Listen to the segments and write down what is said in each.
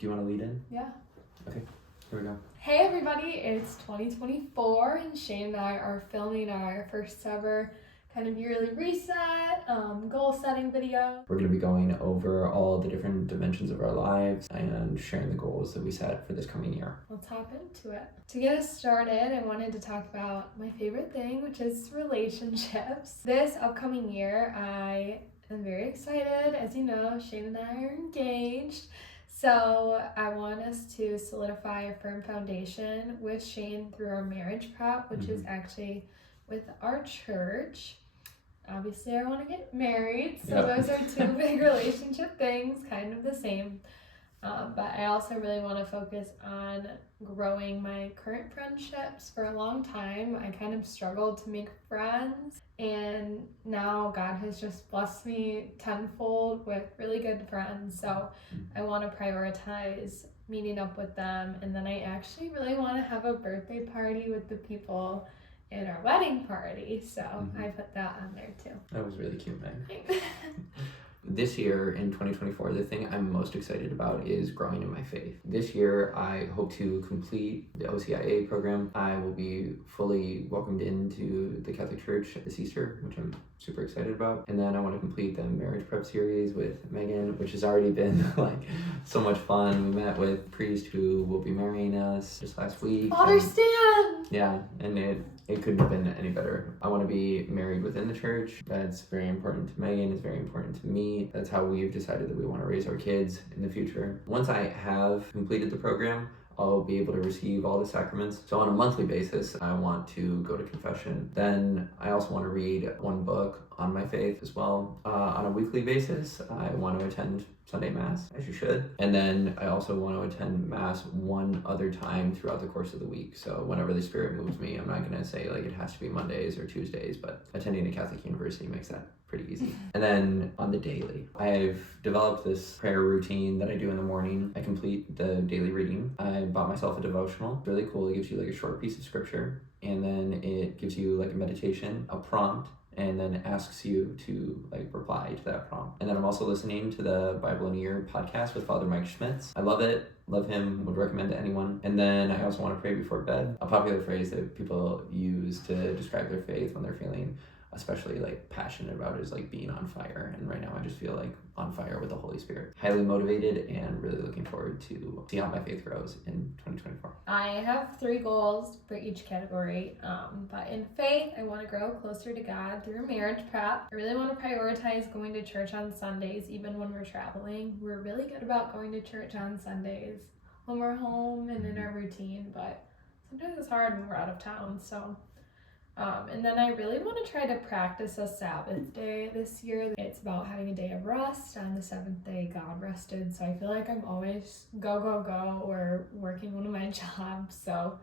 Do you want to lead in? Yeah. Okay, here we go. Hey everybody, it's 2024 and Shane and I are filming our first ever kind of yearly reset, goal setting video. We're going to be going over all the different dimensions of our lives and sharing the goals that we set for this coming year. Let's hop into it. To get us started, I wanted to talk about my favorite thing, which is relationships. This upcoming year, I am very excited. As you know, Shane and I are engaged. So I want us to solidify a firm foundation with Shane through our marriage prep, which is actually with our church. Obviously, I want to get married, so those are two big relationship things, kind of the same. But I also really want to focus on growing my current friendships. For a long time, I kind of struggled to make friends, and now God has just blessed me tenfold with really good friends. So I want to prioritize meeting up with them, and then I actually really want to have a birthday party with the people in our wedding party. So I put that on there too. That was really cute, Meg. This year in 2024, the thing I'm most excited about is growing in my faith. This year, I hope to complete the OCIA program. I will be fully welcomed into the Catholic Church this Easter, which I'm super excited about. And then I want to complete the marriage prep series with Megan, which has already been like so much fun. We met with a priest who will be marrying us just last week. Father Stan! Yeah, and it couldn't have been any better. I want to be married within the church. That's very important to Megan. It's very important to me. That's how we've decided that we want to raise our kids in the future. Once I have completed the program, I'll be able to receive all the sacraments. So on a monthly basis, I want to go to confession. Then I also want to read one book on my faith as well. On a weekly basis, I want to attend Sunday Mass, as you should. And then I also want to attend Mass one other time throughout the course of the week. So whenever the Spirit moves me, I'm not going to say like it has to be Mondays or Tuesdays, but attending a Catholic university makes that pretty easy. And then on the daily, I've developed this prayer routine that I do in the morning. I complete the daily reading. I bought myself a devotional. It's really cool. It gives you like a short piece of scripture, and then it gives you like a meditation, a prompt, and then asks you to like reply to that prompt. And then I'm also listening to the Bible in a Year podcast with Father Mike Schmitz. I love it. Love him, would recommend to anyone. And then I also want to pray before bed. A popular phrase that people use to describe their faith when they're feeling especially like passionate about it is like being on fire. And right now I just feel like on fire with the Holy Spirit. Highly motivated and really looking forward to see how my faith grows in 2024. I have 3 goals for each category. But in faith, I want to grow closer to God through marriage prep. I really want to prioritize going to church on Sundays, even when we're traveling. We're really good about going to church on Sundays when we're home and in our routine, but sometimes it's hard when we're out of town. So and then I really want to try to practice a Sabbath day this year. It's about having a day of rest. On the 7th day, God rested. So I feel like I'm always go, or working one of my jobs. So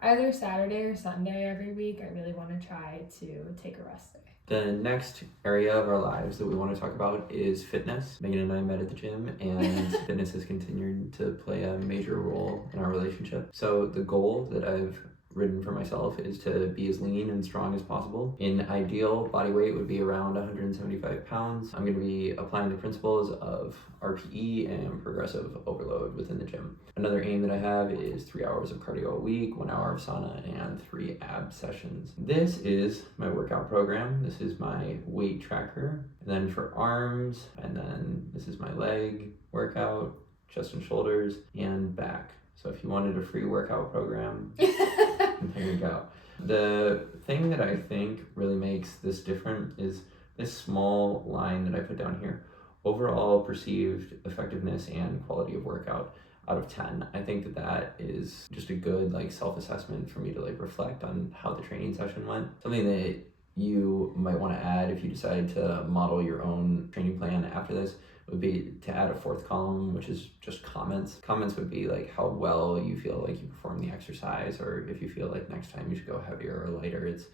either Saturday or Sunday every week, I really want to try to take a rest day. The next area of our lives that we want to talk about is fitness. Megan and I met at the gym, and fitness has continued to play a major role in our relationship. So the goal that I've written for myself is to be as lean and strong as possible. In ideal body weight would be around 175 pounds. I'm going to be applying the principles of RPE and progressive overload within the gym. Another aim that I have is 3 hours of cardio a week, 1 hour of sauna, and 3 ab sessions. This is my workout program. This is my weight tracker. And then for arms, and then this is my leg workout, chest and shoulders, and back. So if you wanted a free workout program, there you go. The thing that I think really makes this different is this small line that I put down here. Overall perceived effectiveness and quality of workout out of 10. I think that that is just a good like self-assessment for me to like reflect on how the training session went. Something that you might want to add if you decide to model your own training plan after this would be to add a 4th column, which is just comments. Comments would be like how well you feel like you perform the exercise, or if you feel like next time you should go heavier or lighter. It's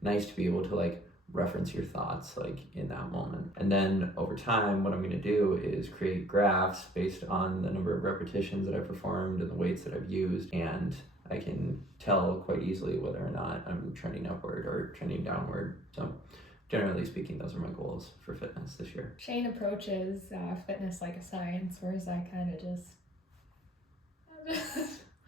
nice to be able to like reference your thoughts like in that moment. And then over time, what I'm going to do is create graphs based on the number of repetitions that I've performed and the weights that I've used, and I can tell quite easily whether or not I'm trending upward or trending downward. So generally speaking, those are my goals for fitness this year. Shane approaches fitness like a science, whereas I kind of just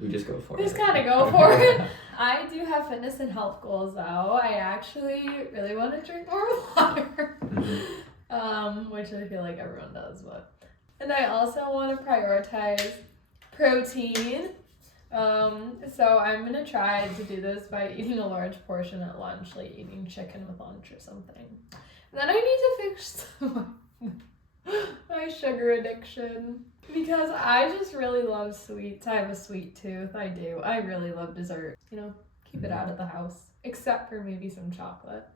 We just go for Just it. kind of go for it. I do have fitness and health goals though. I actually really want to drink more water, which I feel like everyone does. And I also want to prioritize protein. So I'm gonna try to do this by eating a large portion at lunch, like eating chicken with lunch or something. And then I need to fix my sugar addiction because I just really love sweets. I have a sweet tooth. I do. I really love dessert. Keep it out of the house, except for maybe some chocolate.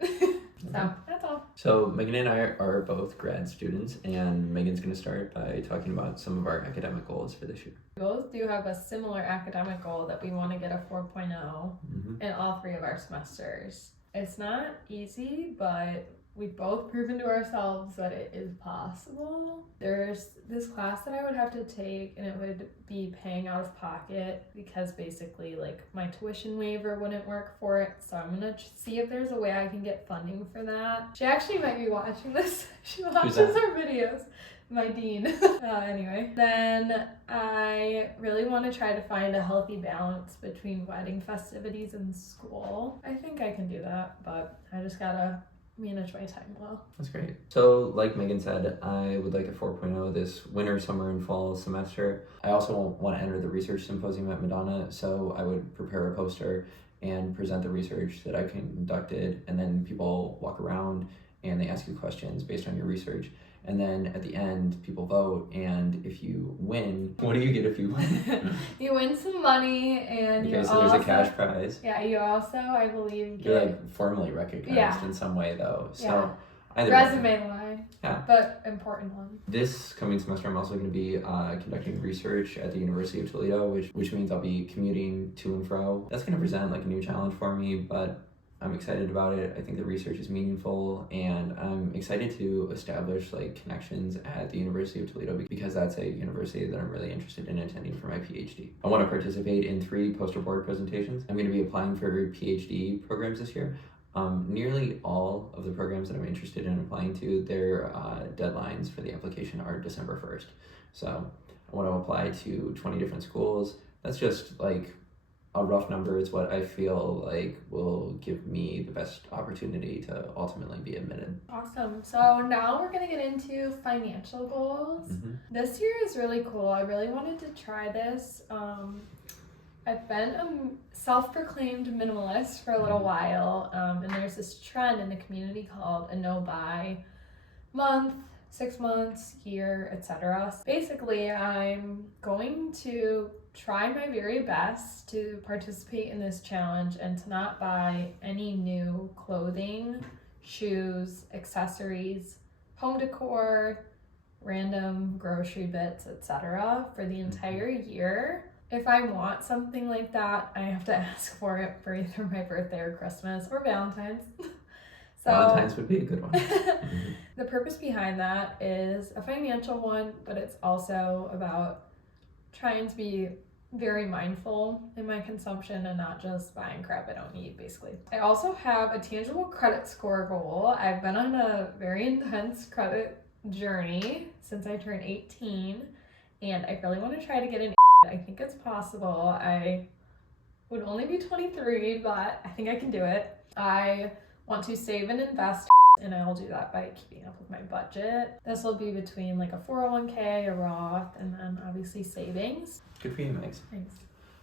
So that's all. So Megan and I are both grad students, and Megan's going to start by talking about some of our academic goals for this year. We both do have a similar academic goal that we want to get a 4.0 in all 3 of our semesters. It's not easy, but we've both proven to ourselves that it is possible. There's this class that I would have to take, and it would be paying out of pocket because basically like my tuition waiver wouldn't work for it. So I'm gonna see if there's a way I can get funding for that. She actually might be watching this. She watches our videos. My dean. Anyway, then I really want to try to find a healthy balance between wedding festivities and school. I think I can do that, but I just gotta manage my time well. That's great. So like Megan said, I would like a 4.0 this winter, summer, and fall semester. I also want to enter the research symposium at Madonna, so I would prepare a poster and present the research that I conducted, and then people walk around and they ask you questions based on your research. And then at the end, people vote, and if you win, what do you get if you win? You win some money, and okay, so there's a cash prize. Yeah, you also, I believe, You're like formally recognized in some way, though. So either resume line. Yeah. But important one. This coming semester, I'm also going to be conducting research at the University of Toledo, which means I'll be commuting to and fro. That's going to present like a new challenge for me, but I'm excited about it. I think the research is meaningful, and I'm excited to establish like connections at the University of Toledo because that's a university that I'm really interested in attending for my PhD. I want to participate in 3 poster board presentations. I'm going to be applying for PhD programs this year. Nearly all of the programs that I'm interested in applying to, their deadlines for the application are December 1st. So I want to apply to 20 different schools. That's just like a rough number. Is what I feel like will give me the best opportunity to ultimately be admitted. Awesome. So now we're going to get into financial goals. This year is really cool. I really wanted to try this. I've been a self-proclaimed minimalist for a little while, and there's this trend in the community called a no-buy month, 6 months, year, etc. Basically, I'm going to try my very best to participate in this challenge and to not buy any new clothing, shoes, accessories, home decor, random grocery bits, etc. for the entire year. If I want something like that, I have to ask for it for either my birthday or Christmas or Valentine's. Valentine's would be a good one. The purpose behind that is a financial one, but it's also about trying to be very mindful in my consumption and not just buying crap I don't need, basically. I also have a tangible credit score goal. I've been on a very intense credit journey since I turned 18, and I really want to try to get an I think it's possible. I would only be 23, but I think I can do it. I want to save and invest, and I'll do that by keeping up with my budget. This will be between like a 401k, a Roth, and then obviously savings. Good for you, Meg. Thanks.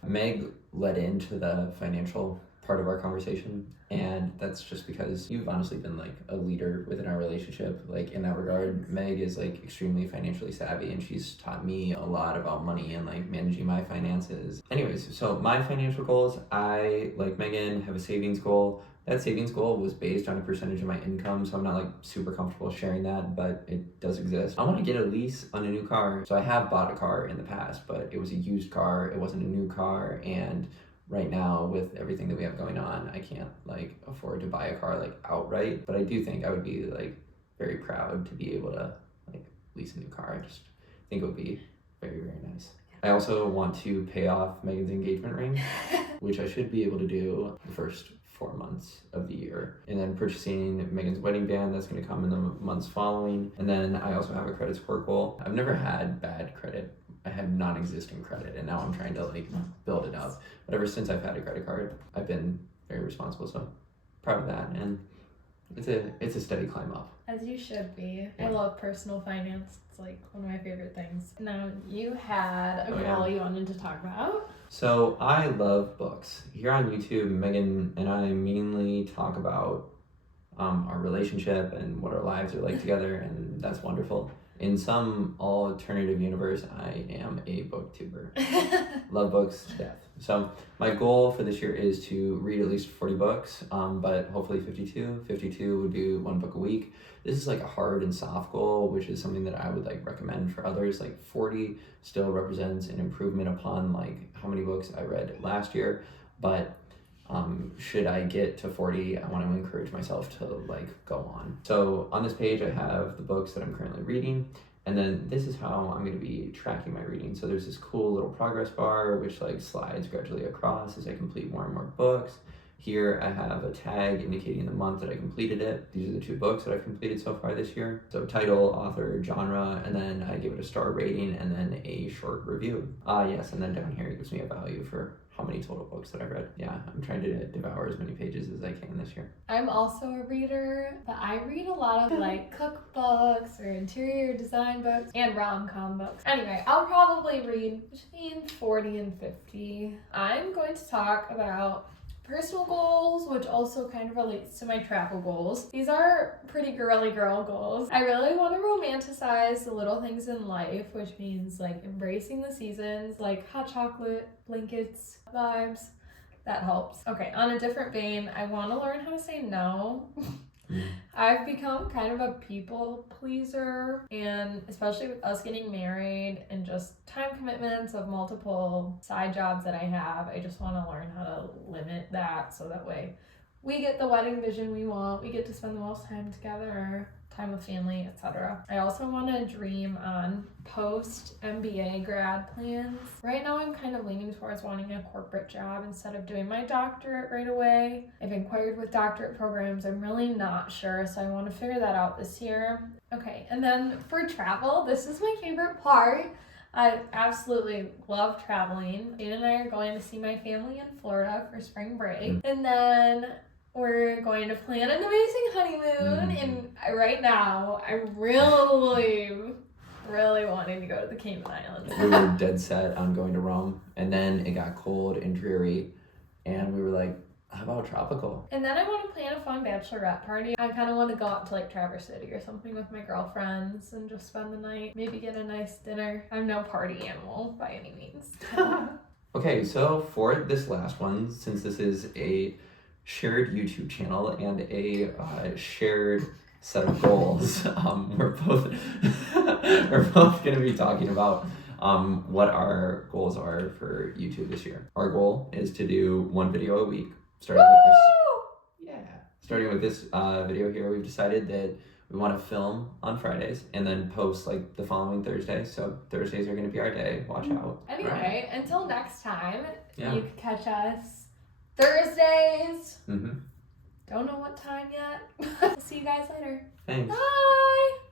Meg led into the financial part of our conversation, and that's just because you've honestly been like a leader within our relationship. Like in that regard, Meg is like extremely financially savvy, and she's taught me a lot about money and like managing my finances. Anyways, so my financial goals, I, like Megan, have a savings goal. That savings goal was based on a percentage of my income, so I'm not like super comfortable sharing that, but it does exist. I want to get a lease on a new car. So I have bought a car in the past, but it was a used car. It wasn't a new car, and right now with everything that we have going on, I can't like afford to buy a car like outright, but I do think I would be like very proud to be able to like lease a new car. I just think it would be very, very nice. I also want to pay off Megan's engagement ring, which I should be able to do the first 4 months of the year, and then purchasing Megan's wedding band that's going to come in the months following. And then I also have a credit score goal. I've never had bad credit I had non-existent credit, and now I'm trying to like build it up. But ever since I've had a credit card, I've been very responsible, so I'm proud of that, and it's a steady climb up. As you should be. Yeah. I love personal finance. It's like one of my favorite things. Now, you had a Oh, goal yeah. you wanted to talk about. So I love books. Here on YouTube, Megan and I mainly talk about our relationship and what our lives are like together, and that's wonderful. In some alternative universe, I am a booktuber. Love books to death. So my goal for this year is to read at least 40 books, but hopefully 52. 52 would be one book a week. This is like a hard and soft goal, which is something that I would like recommend for others. Like 40 still represents an improvement upon like how many books I read last year, but should I get to 40, I want to encourage myself to like go on. So on this page, I have the books that I'm currently reading, and then this is how I'm going to be tracking my reading. So there's this cool little progress bar, which like slides gradually across as I complete more and more books. Here I have a tag indicating the month that I completed it. These are the 2 books that I've completed so far this year. So title, author, genre, and then I give it a star rating and then a short review. Yes, and then down here it gives me a value for how many total books that I read. Yeah, I'm trying to devour as many pages as I can this year. I'm also a reader, but I read a lot of like cookbooks or interior design books and rom-com books. Anyway, I'll probably read between 40 and 50. I'm going to talk about personal goals, which also kind of relates to my travel goals. These are pretty girly girl goals. I really want to romanticize the little things in life, which means like embracing the seasons, like hot chocolate, blankets, vibes. That helps. Okay, on a different vein, I want to learn how to say no. I've become kind of a people pleaser, and especially with us getting married and just time commitments of multiple side jobs that I have, I just want to learn how to limit that so that way we get the wedding vision we want, we get to spend the most time together, time with family, etc. I also want to dream on post MBA grad plans. Right now I'm kind of leaning towards wanting a corporate job instead of doing my doctorate right away. I've inquired with doctorate programs. I'm really not sure, so I want to figure that out this year. Okay, and then for travel, this is my favorite part. I absolutely love traveling. Jane and I are going to see my family in Florida for spring break. And then we're going to plan an amazing honeymoon. And right now, I'm really wanting to go to the Cayman Islands. We were dead set on going to Rome, and then it got cold and dreary, and we were like, how about tropical? And then I want to plan a fun bachelorette party. I kind of want to go out to like Traverse City or something with my girlfriends and just spend the night. Maybe get a nice dinner. I'm no party animal by any means. Okay, so for this last one, since this is a shared YouTube channel and a shared set of goals, we're both going to be talking about what our goals are for YouTube this year. Our goal is to do 1 video a week. Starting with this video here, we've decided that we want to film on Fridays and then post like the following Thursday. So Thursdays are going to be our day. Watch out. Anyway, until next time, Yeah. you can catch us Thursdays. Mm-hmm. Don't know what time yet. See you guys later. Thanks. Bye.